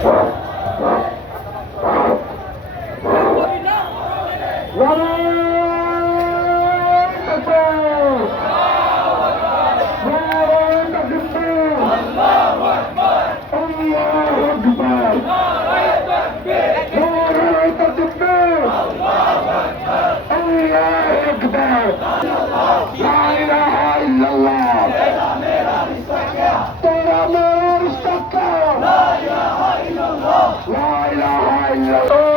Thank you. Oh.